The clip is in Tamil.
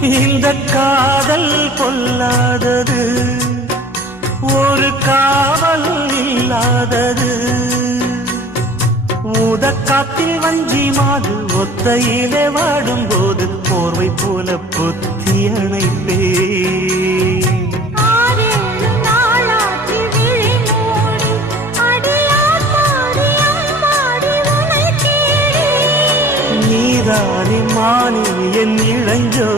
இந்த காதல் பொல்லாதது. ஒரு காவல் இல்லாதது. ஊதக்காத்தில் வஞ்சி மாது ஒத்தையிலே வாடும் போது போர்வை போல புத்தி அணைப்பே நீதானி நாளாகி என் இளஞ்சோ